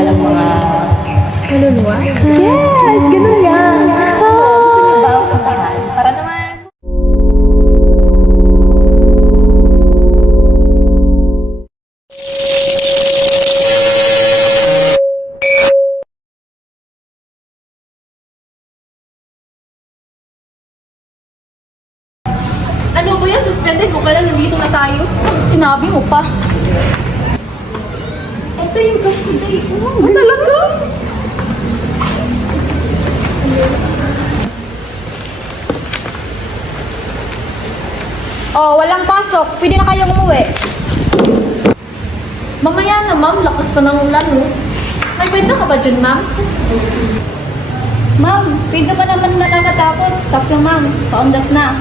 ng mga... Kaluluwa? Yes! Ganun yan! Diba? Para naman... Ano ba yan? Suspended mo kailan nandito na tayo? Sinabi mo pa. Ito yung cash today. Oh, talaga? Oh, walang pasok. Pwede na kayong umuwi. Mamaya na, ma'am. Lakas pa ng ulan, oh. May kwento ka ba dyan, ma'am? Ma'am, pwede ka naman nakakatakot. Sakto ma'am, paundas na.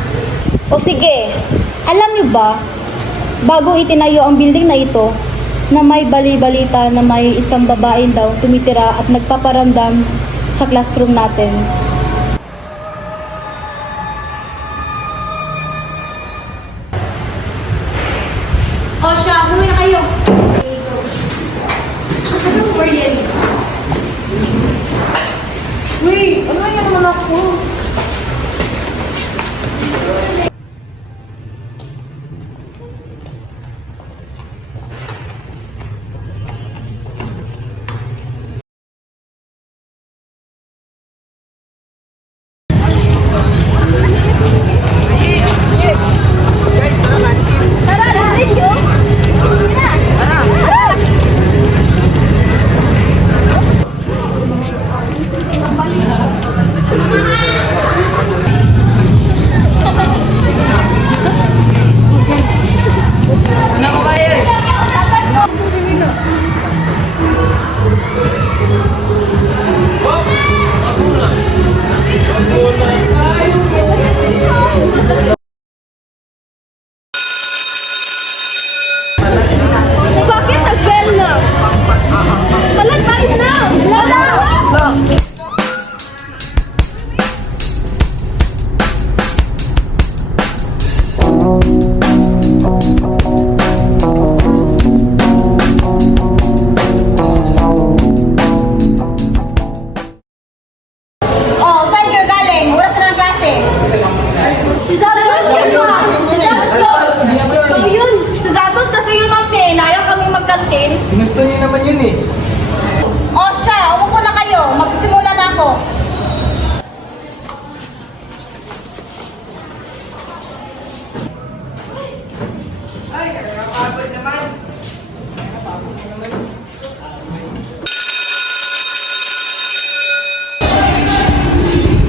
O sige, alam niyo ba, bago itinayo ang building na ito, na may bali-balita na may isang babae daw tumitira at nagpaparamdam sa classroom natin. O siya, umuwi na kayo. Anong Marian? Wait, ano yan naman ako? Bakit nag-bell na? Wala time na! Wala! Oh, saan kayo galing? Oras na ng klase. Si Zasos! Si Zasos! Oh, yun! Si Zasos kasi yung ma'am niya, inayaw kami magkantin. Ginusto niyo naman yun eh. O siya, umupo na kayo. Magsisimula na ako.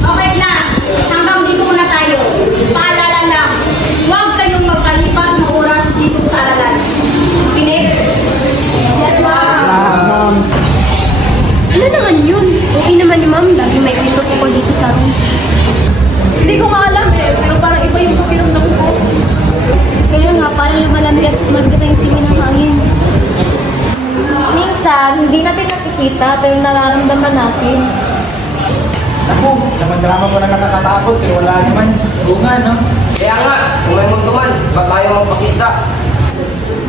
Okay, class. Hanggang dito muna tayo. Paalala lang, huwag kayong magpalipas ng oras dito sa aralan. Kinig? Yes, ma'am. Ano naman yun? Okay naman ni ma'am, lagi may kwento ko dito sa room. Hindi ko alam eh, pero parang iba yung pakiramdam ko. Kaya nga, parang malamig at mabigat yung singin ng hangin. Minsan, hindi natin nakikita pero nararamdaman natin. Ako, drama mo na nakakatakot pero wala naman. Bunga, no? Kaya nga, kung may mundo man, ba't tayo magpakita?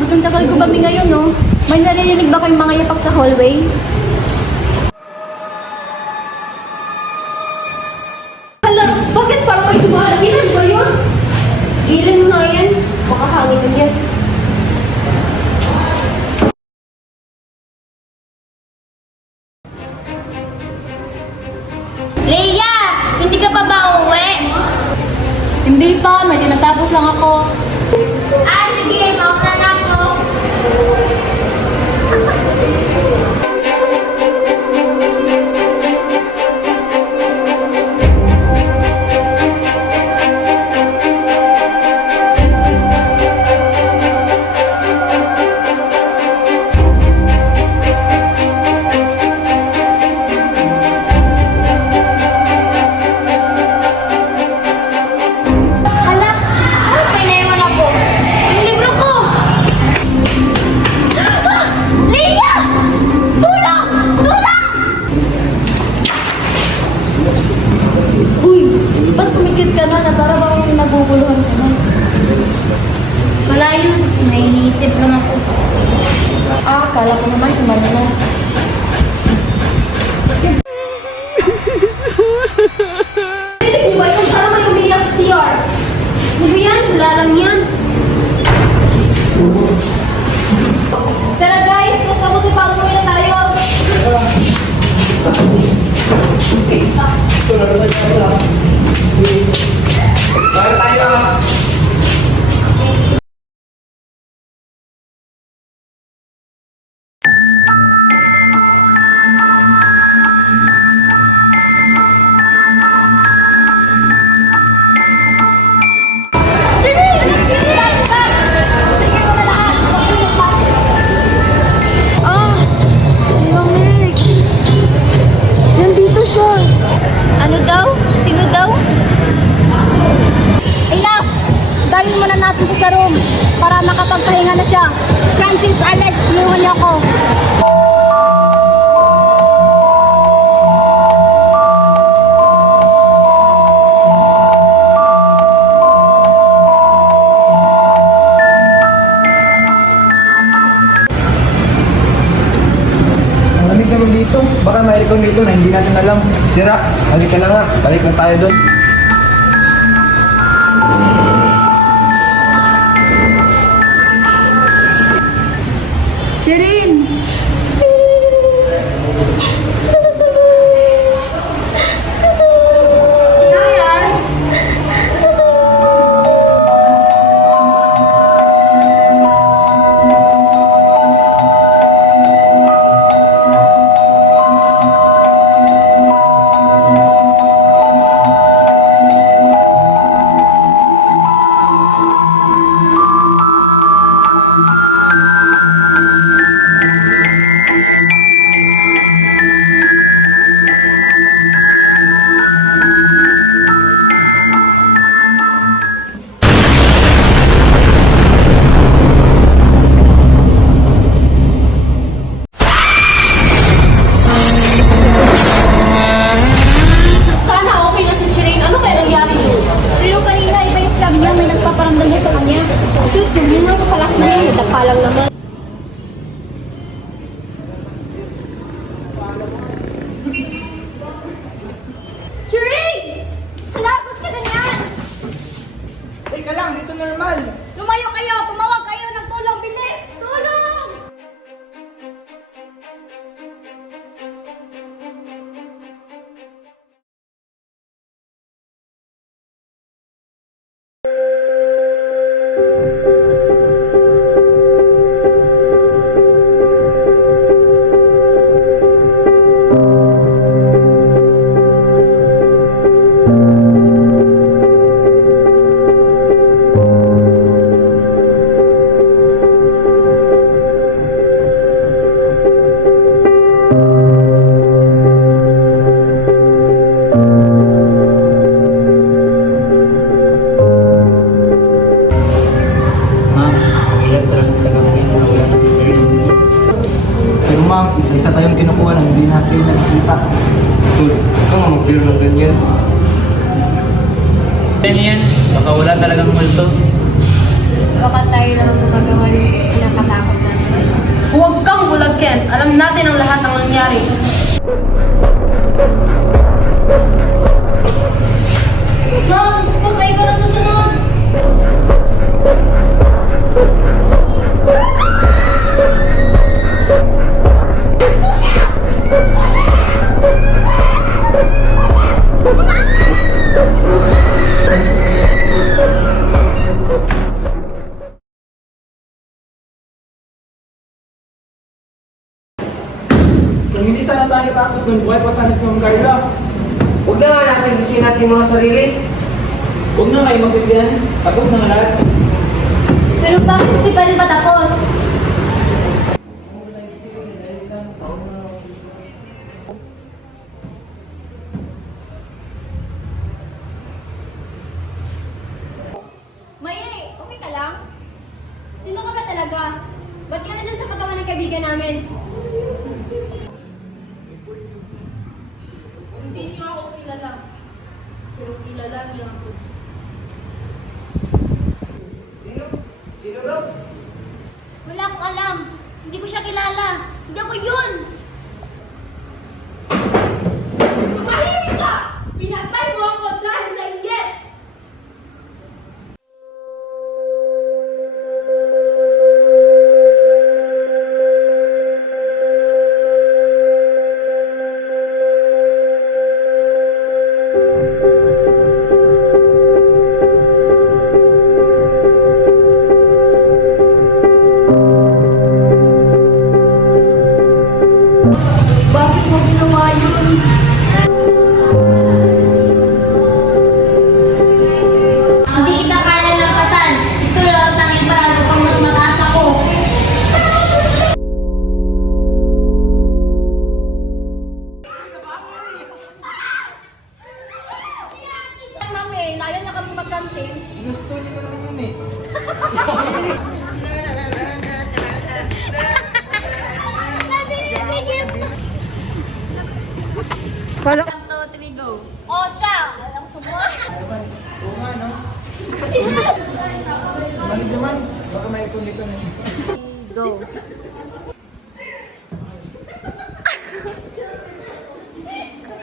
Matang-tagal ko kami ngayon, no? May naririnig ba kayong mga yapak sa hallway? Hala, bakit parang may dumahagilan ba yun? Gilan nga yan. Baka hangin yan. Leia! Hindi ka pa ba uwi? Hindi pa. May tinatapos lang ako. Ah, sige. Mauna na ako. Hala! Ano pa inayaman ako? Yung libro ko! Bakit tayo? Ah, lamig. Nandito siya. Ano daw? Sino daw? Enough! Dalhin muna natin sa room para makapagpahinga na siya. Francis, Alex, tulungan niyo ako. Ang lamig naman dito. Baka may aircon dito na hindi natin alam. Sira, halika na nga. Balik na tayo doon. Shirin! Sino yan? Sana okay na si Shireen. Ano kaya nangyari doon? Pero kanina iba yung slab niya, may nagpaparamdam niya sa kanya. Sus, huwag niyo nang kapalaki niya. Nagtapa lang naman. Shirin! Hala, ba't ka ganyan? Teka lang, dito normal. Lumayo kayo! Tumawag kayo ng tulong! Bilis! Tulong! Ma'am, hirap talaga ngayon na wala na si Jerry. Pero ma'am, isa-isa tayong kinukuha na hindi natin nakikita. Tol, huwag kang mag-clear ng ganyan. Yan, baka wala talagang multo. Baka tayo na ang gumagawa ng pinakatakot natin. Huwag kang bulagkin. Alam natin ang lahat ng nangyari. Ma'am, huwag kayo na susunod! Kung hindi sana tayo takot nun, buhay pa sana si Ma'am Carla. Huwag na nga natin sisihin natin mga sarili. Huwag na kayo magsisiyan. Tapos na nga lahat. Pero bakit hindi pa rin matapos? Mayay, okay ka lang? Sino ka ba talaga? Ba't ka na dyan sa katawan ng kaibigan namin? Hindi niyo ako kilala. Pero kilala niyo ako. Sino? Sino raw? Wala akong alam. Hindi ko siya kilala. Hindi ako yun! Tumahimik ka! Pinatay mo ako dahil sa inggit! Wala. 1, 2, 3, go. Oh, siya! Alam mo mo? Oo nga, no? Malig naman. Baka may ikon dito na. Go.